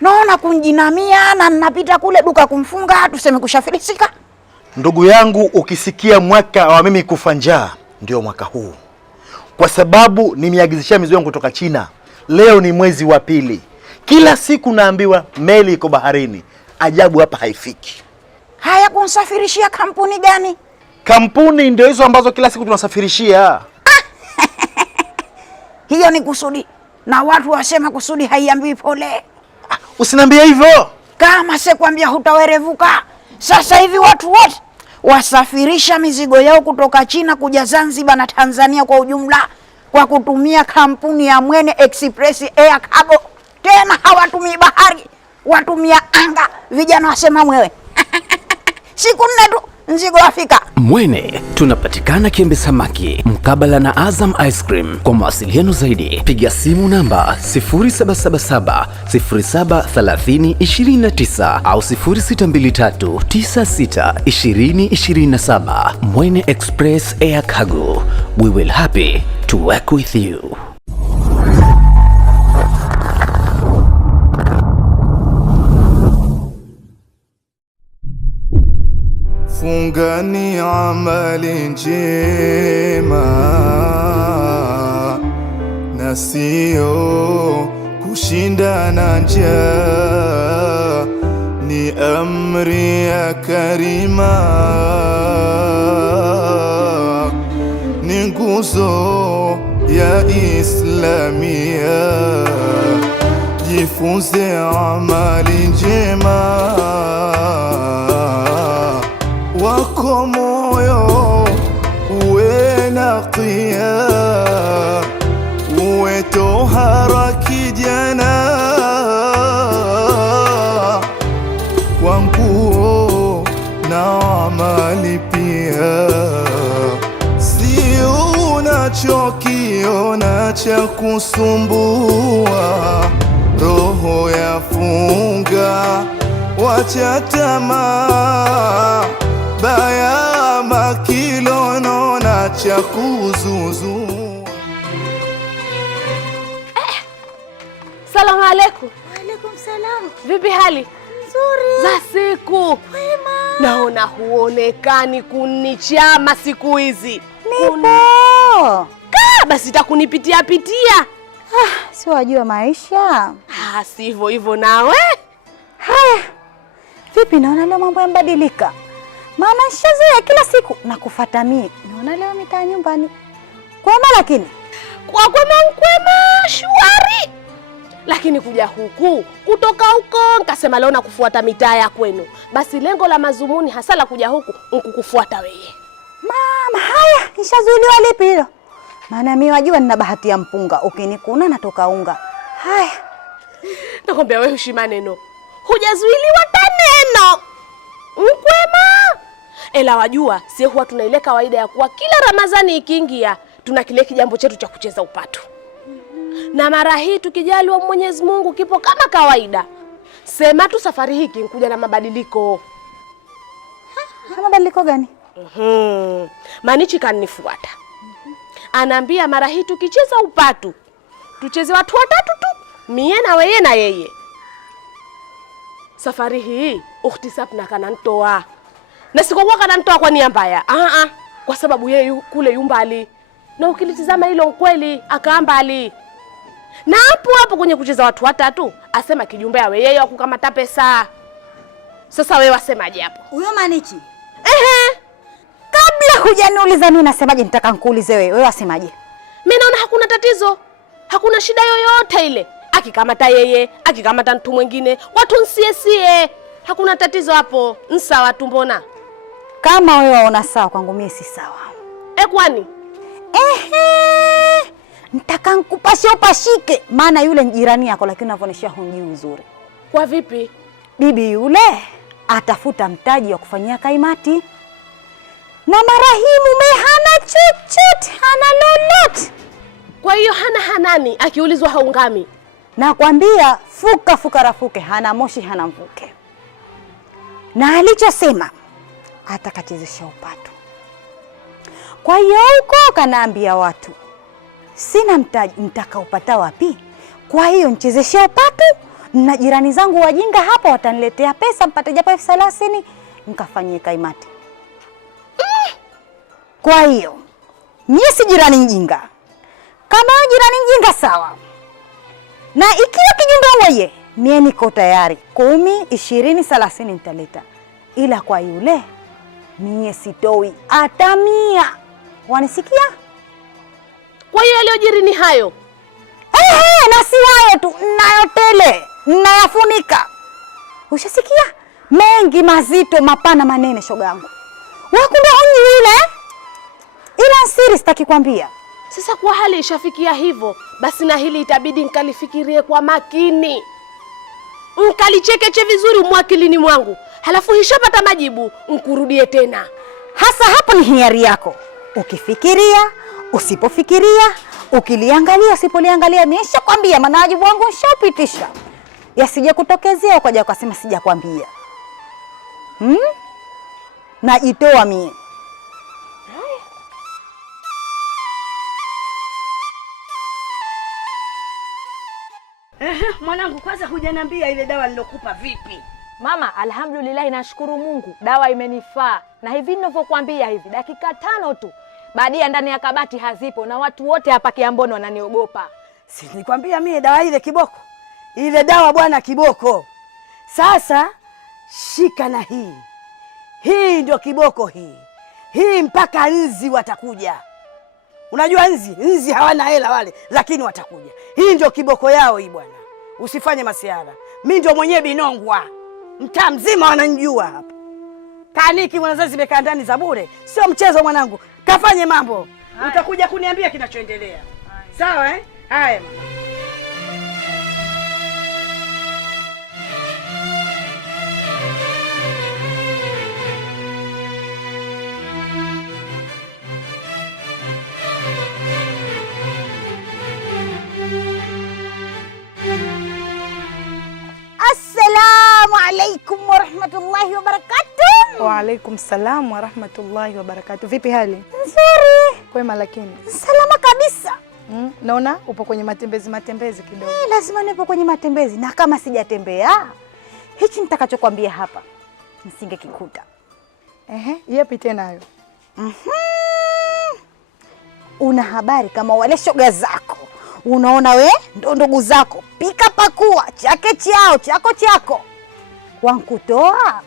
Naona kunjinamia na napita kule duka kumfunga tuseme kushafilisika. Ndugu yangu, ukisikia mwaka wa mimi kufa njaa ndio mwaka huu. Kwa sababu nimeagizisha mizigo yangu kutoka China. Leo ni mwezi wa pili. Kila siku naambiwa meli iko baharini. Ajabu hapa haifiki. Haya, kunsafirishia kampuni gani? Kampuni ndio hizo ambazo kila siku tunasafirishia. Hiyo ni kusudi. Na watu wasema kusudi haiambii pole. Usiniambie hivyo. Kama sikwambia hutawerevuka. Sasa hivi watu wote wasafirisha mizigo yao kutoka China kuja Zanzibar na Tanzania kwa ujumla kwa kutumia kampuni ya Mwene Express Air Cargo. Tena hawatumii bahari, watumia anga. Vijana wasema mwewe. Siku 4 tu mzigo wafika. Mwene tunapatikana Kiembe Samaki mkabala na Azam Ice Cream. Kwa mawasiliano zaidi piga simu namba 0777 0730 29 au 0623 96 20 27. Mwene Express Air Cargo. We will happy to work with you. Fungani amali njema na sio kushindana njaa, ni amri ya Karima, ni nguzo ya Islamia. Jifunze amali njema, wako moyo uwe naqiya, uwe tohara kijana, kwa nguo na amali pia. Si unachokiona cha kusumbua, roho yafunga, wacha tamaa, baya makilono na cha kuzuzu. Salamu alaikum. Waalaikum salam. Vipi hali? Nzuri. Za siku. Wema. Naona huonekani kunichama siku hizi. Nipo. Basi takunipitia pitia. Si wajua maisha. Sivyo hivyo nawe. Haya. Vipi, naona leo mambo yambadilika. Maana shazoea kila siku na kufuata mimi. Naona leo mitaa nyumbani. Kwema lakini. Kwa kwema shwari. Lakini kuja huku, kutoka huko, nikasema leo nakufuata mitaa ya kwenu. Basi lengo la mazumuni hasa la kuja huku, nikukufuata wewe. Mama, haya, nishazuiliwa lipi hilo? Maana mimi wajua nina bahati ya mpunga. Ukinikuna natoka unga. Haya. Nakwambia wewe heshima neno. Hujazuiliwa taneno. Mkwema. Ela wajua, si huwa tuna ile kawaida ya kuwa kila Ramadhani ikiingia, tuna kile kijambo chetu cha kucheza upatu. Na mara hii tukijaliwa Mwenyezi Mungu kipo kama kawaida. Sema tu safari hii kinkuja na mabadiliko. Mabadiliko gani? Manichi kanifuata. Anaambia mara hii tukicheza upatu, tucheze watu 3 tu. Mie na wewe na yeye. Safari hii ukhti Sapna kanantoa. Na sikokuwa kanantoa kwa nia mbaya. Kwa sababu yeye kule yumbali. Na ukilitizama hilo kweli akaambali. Na hapo kwenye kucheza watu 3 asema kijumbea wewe yeye akukamata pesa. Sasa wewe wasemaje hapo? Huyo Manichi. Kabla hujaniuliza mimi nasemaje, nitaka nikuulize wewe. Wewe wasemaje? Mimi naona hakuna tatizo. Hakuna shida yoyote ile. Akikamata yeye, akikamata mtu mwingine, watu nsie. Hakuna tatizo hapo. Nsawa tu mbona? Kama wewe waona sawa, kwangu mimi si sawa. Kwani? Nitaka nikupashe upashike, maana yule jirani yako, lakini unavonesha humjui uzuri. Kwa vipi? Bibi yule atafuta mtaji wa kufanyia kaimati. Na mara hii mume hana chochote, hana lolote. Kwa hiyo hana hanani, akiulizwa haungami. Nakwambia fuka rafuke, hana moshi hana mvuke. Na alichosema atakachezesha upatu. Kwa hiyo huko kanaambia watu, sina mtaji, nitakaupata wapi? Kwa hiyo nichezeshe upatu, na jirani zangu wajinga hapa wataniletea pesa mpate japo 30,000 nikafanyie kaimati. Kwa hiyo mimi si jirani mjinga. Kama jirani mjinga sawa. Na ikiwa kijumba wewe, mimi niko tayari 10, 20, 30 nitaleta. Ila kwa yule mimi sitoi hata 100. Wanisikia? Kwa hiyo yaliyojiri ni hayo. Na si hayo tu, nayo tele, nayafunika. Ushasikia? Mengi mazito, mapana, manene shoga yangu. Wakumbe yule. Ila siri sitaki kwambia. Sasa kwa hali ishafikia hivyo, basi na hili itabidi nikalifikirie kwa makini. Nkalichekeche vizuri mwakilini mwangu. Halafu hishapata majibu, nkurudie tena. Hasa hapo ni hiari yako. Ukifikiria, usipofikiria, ukiliangalia, usipoliangalia, nimesha kwambia maana wajibu wangu nishapitisha. Yasije kutokezea ukaja ukasema sijakwambia. Najitoa mimi. Mwanangu, kwanza hujaniambia ile dawa nilokupa vipi? Mama, alhamdulillah, nashukuru Mungu. Dawa imenifaa. Na hivi ninavyokuambia hivi, dakika 5 tu badia ndani ya kabati hazipo na watu wote hapa Kiamboni wananiogopa. Si nikwambia mimi dawa ile kiboko. Ile dawa bwana kiboko. Sasa shika na hii. Hii ndio kiboko hii. Hii mpaka nzi watakuja. Unajua nzi hawana hela wale, lakini watakuja. Hii ndio kiboko yao hii bwana. Usifanye masiara. Mimi ndio mwenyewe Binongwa. Mtaa mzima wananijua hapa. Kaniki mwanazazi zimekaa ndani za bure. Sio mchezo mwanangu. Kafanye mambo. Hai. Utakuja kuniambia kinachoendelea. Sawa eh? Haya. Assalamu alaikum warahmatullahi wabarakatuh. Wa alaikum salam warahmatullahi wabarakatuh. Vipi hali? Nzuri. Kwema lakini? Salama kabisa. Naona upo kwenye matembezi kidogo. Lazima nipo kwenye matembezi, na kama sijatembea hichi nitakachokwambia hapa nisingekikuta. Yapi tena hayo? Una habari kama wale shoga zako, unaona we ndo ndugu zako, pika pakua, chake chao, chako wankutoa?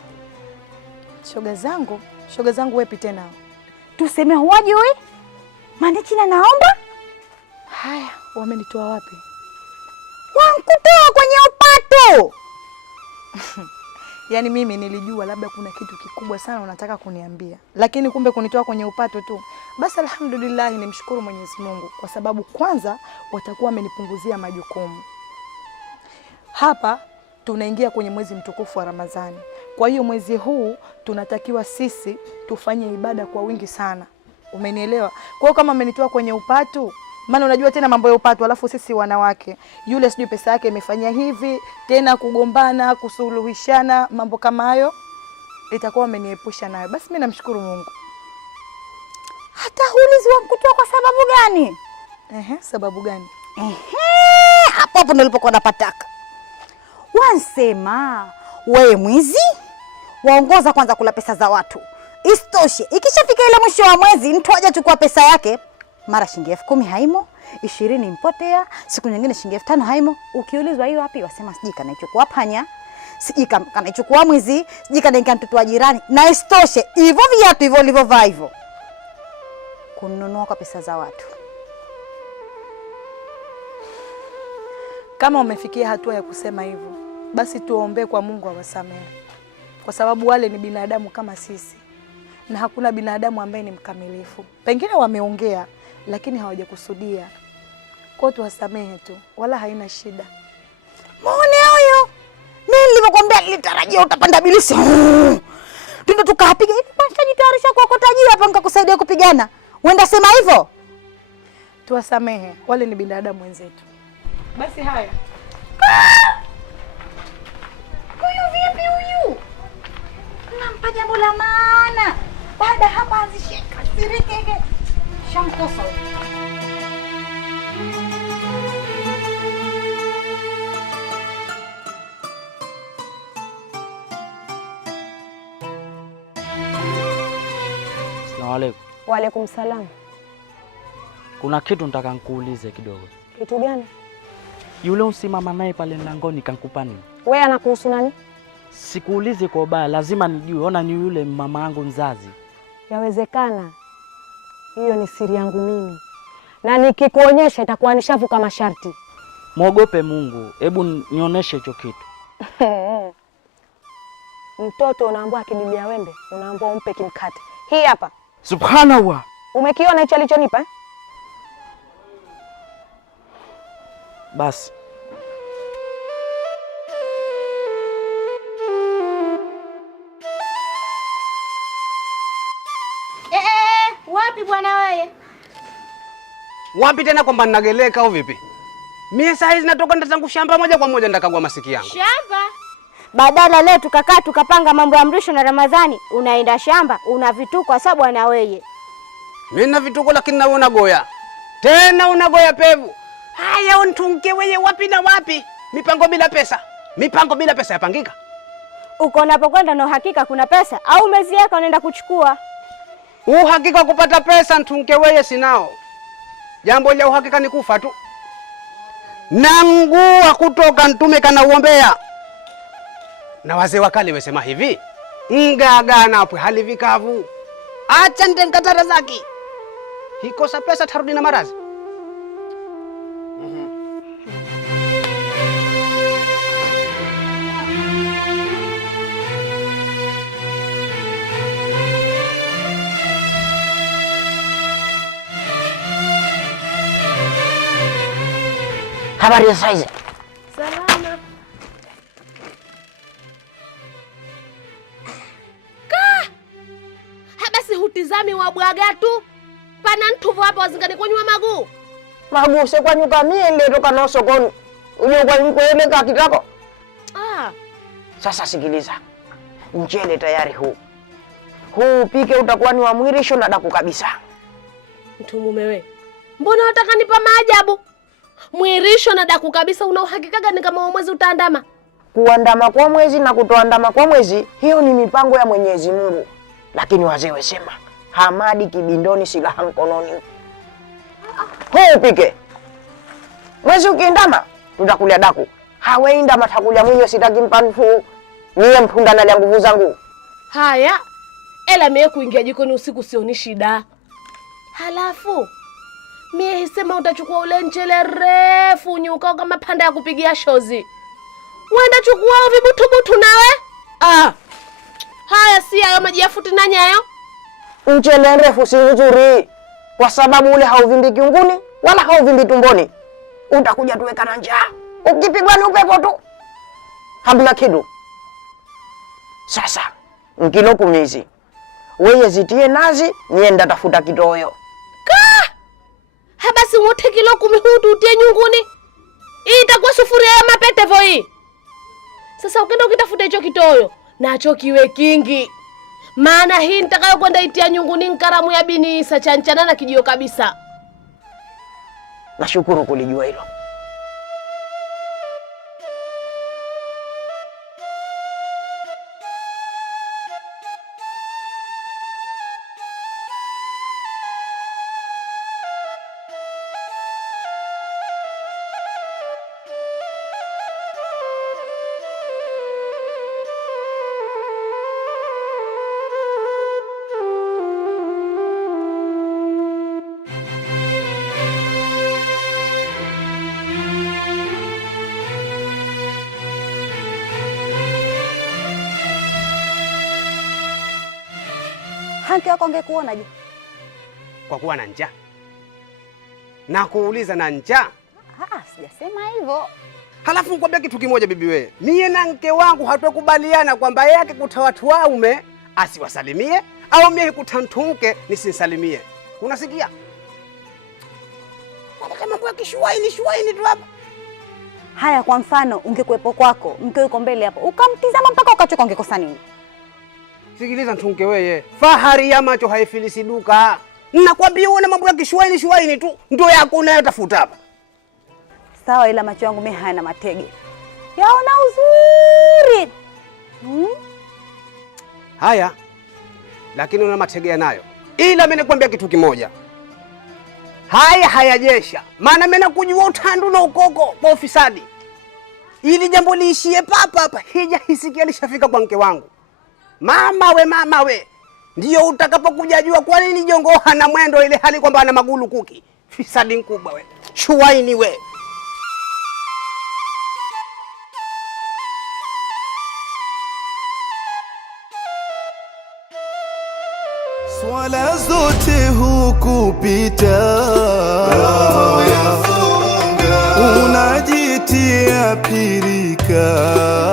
Shoga zangu wepi tena? Tuseme huwajui? Mandichina naomba? Haya, wamenitoa wapi? Wankutoa kwenye upato. Yaani mimi nilijua labda kuna kitu kikubwa sana unataka kuniambia, lakini kumbe kunitoa kwenye upato tu. Basi alhamdulillah, nimshukuru Mwenyezi Mungu kwa sababu kwanza watakuwa wamenipunguzia majukumu. Hapa tunaingia kwenye mwezi mtukufu wa Ramadhani. Kwa hiyo mwezi huu tunatakiwa sisi tufanye ibada kwa wingi sana. Umenielewa? Kwa hiyo kama amenitoa kwenye upato, maana unajua tena mambo ya upato, alafu sisi wanawake, yule sijui pesa yake imefanya hivi, tena kugombana, kusuluhishana, mambo kama hayo, itakuwa ameniepusha nayo. Basi mimi namshukuru Mungu. Hata hulizi wankutoa kwa sababu gani? Sababu gani? Hapo ndo nilipokuwa napataka. Wansema wewe mwizi, waongoza kwanza kula pesa za watu. Isitoshe, ikishafika ile mwisho wa mwezi mtu aje chukua pesa yake, mara shilingi 10,000 haimo, 20 mpotea, siku nyingine shilingi 5,000 haimo. Ukiulizwa hiyo wapi, wasema siji kanaichukua panya, siji kanaichukua mwizi, siji kanaingia mtoto wa jirani. Na isitoshe, hivyo viatu hivyo ulivyovaa hivyo kununua kwa pesa za watu. Kama umefikia hatua ya kusema hivyo, basi tuombe kwa Mungu awasamehe. Kwa sababu wale ni binadamu kama sisi. Na hakuna binadamu ambaye ni mkamilifu. Pengine wameongea lakini hawajakusudia. Kwa tuwasamehe tu, wala haina shida. Muone huyo. Mimi nilipokuambia nilitarajia utapanda bilisi. Tundo tukapiga hivi, basi jitayarisha kwa kotajia hapa nikakusaidia kupigana. Uenda sema hivyo? Tuwasamehe, wale ni binadamu wenzetu. Basi haya. Huyu vipi huyu? Nampa jambo la maana. Baada hapa azishika sirikeke. Shamkosa. alaykum. Wa alaykum salam. Kuna kitu nataka nikuulize kidogo. Kitu gani? Yule usimama naye pale mlangoni kankupa nini? Wewe anakuhusu nani? Sikuulize kwa ubaya, lazima nijue. Ona ni yule mama yangu mzazi. Yawezekana. Hiyo ni siri yangu mimi. Na nikikuonyesha itakuwa nishavuka masharti. Muogope Mungu. Hebu nionyeshe hicho kitu. Mtoto unaambiwa akililia wembe, unaambiwa umpe kimkate. Hii hapa. Subhanallah. Umekiona hicho alichonipa? Basi. Wapi bwana wewe? Wapi tena kwamba ninageleka au vipi? Mimi saa hizi natoka ndazangu shamba moja kwa moja ndakagua masiki yangu. Shamba? Badala leo tukakaa tukapanga mambo ya Mrisho na Ramadhani, unaenda shamba, una vituko kwa sababu ana wewe. Mimi na vituko lakini nawe unagoya. Tena unagoya pevu. Haya untunke wewe wapi na wapi? Mipango bila pesa. Mipango bila pesa yapangika. Uko unapokwenda na uhakika kuna pesa au umeziweka unaenda kuchukua? Uhakika kupata pesa ntunke wewe sinao. Jambo la uhakika ni kufa tu. Nangua kutoka ntume kana uombea. Na wazee wakale wesema hivi, ngagana hapo hali vikavu. Acha ndenkatara zaki. Hikosa pesa tarudi na marazi. Habari ya saizi? Salama. Basi hutizami wabwaga tu. Pana ntuvu hapa wazingani kunywa maguu. Maguu se kwa nyuka mie nilitoka na sokoni. Uje kwa nikueleka kitako. Sasa sikiliza. Mchele tayari huu. Huu upike utakuwa ni wa Mwirisho na daku kabisa. Mtu mume we. Mbona unataka nipa maajabu? Mwirisho na daku kabisa, una uhakika gani kama mwezi utaandama? Kuandama kwa mwezi na kutoandama kwa mwezi, hiyo ni mipango ya Mwenyezi Mungu. Lakini wazee wesema, hamadi kibindoni silaha mkononi. Huu upike. Mwezi ukiindama, tutakulia daku. Haweinda matakulia mwenye sitaki mpanfu. Niye mpunda na nguvu zangu. Haya, ela mie kuingia jikoni usiku sioni shida. Halafu mie hisema utachukua ule mchele refu nyuka kama panda ya kupigia shozi. Uenda chukua vibutubutu nawe? Haya si hayo maji ya futi na nyayo. Mchele refu si nzuri. Kwa sababu ule hauvimbi kiunguni wala hauvimbi tumboni. Utakuja tuweka na njaa. Ukipigwa ni upepo tu. Hamna kidu. Sasa, mkilo 10 hizi. Wewe zitie nazi, nienda tafuta kitoyo. Basi wote kilo 10 huu tutie nyunguni. Hii itakuwa sufuria ya mapete vo hii. Sasa ukenda ukitafuta hicho kitoyo, nacho kiwe kingi. Maana hii nitakayo kwenda itia nyunguni nkaramu ya Bini Isa chanchana na kijio kabisa. Nashukuru kulijua hilo. Hanki wako angekuonaje? Kwa kuwa na njaa. Na kuuliza na njaa. Sijasema hivyo. Halafu nikwambia kitu kimoja bibi wewe. Mie na mke wangu hatukubaliana kwamba yeye akikuta watu waume asiwasalimie au mie kutantunke nisinsalimie. Unasikia? Nataka mambo ya kishuaini tu hapa. Haya, kwa mfano ungekuepo kwako, mke yuko mbele hapo, ukamtizama mpaka ukachoka, ungekosa nini? Sikiliza ntunke wewe. Fahari ya macho haifilisi duka. Nakwambia uone mambo ya kishuaini tu ndio yako unayotafuta hapa. Sawa, ila macho yangu mimi hayana matege. Yaona uzuri. Haya. Lakini una matege nayo. ila mimi nakwambia kitu kimoja, hayajesha, maana mimi nakujua utandu na ukoko kwa ufisadi. Ili jambo liishie papa hapa, hija hisikia lishafika kwa mke wangu. Mama we, ndio utakapokuja jua kwa nini Jongo hana mwendo, ile hali kwamba ana magulu kuki. Fisadi mkubwa we, shuwaini we. Swala zote hukupita, unajitia pirika.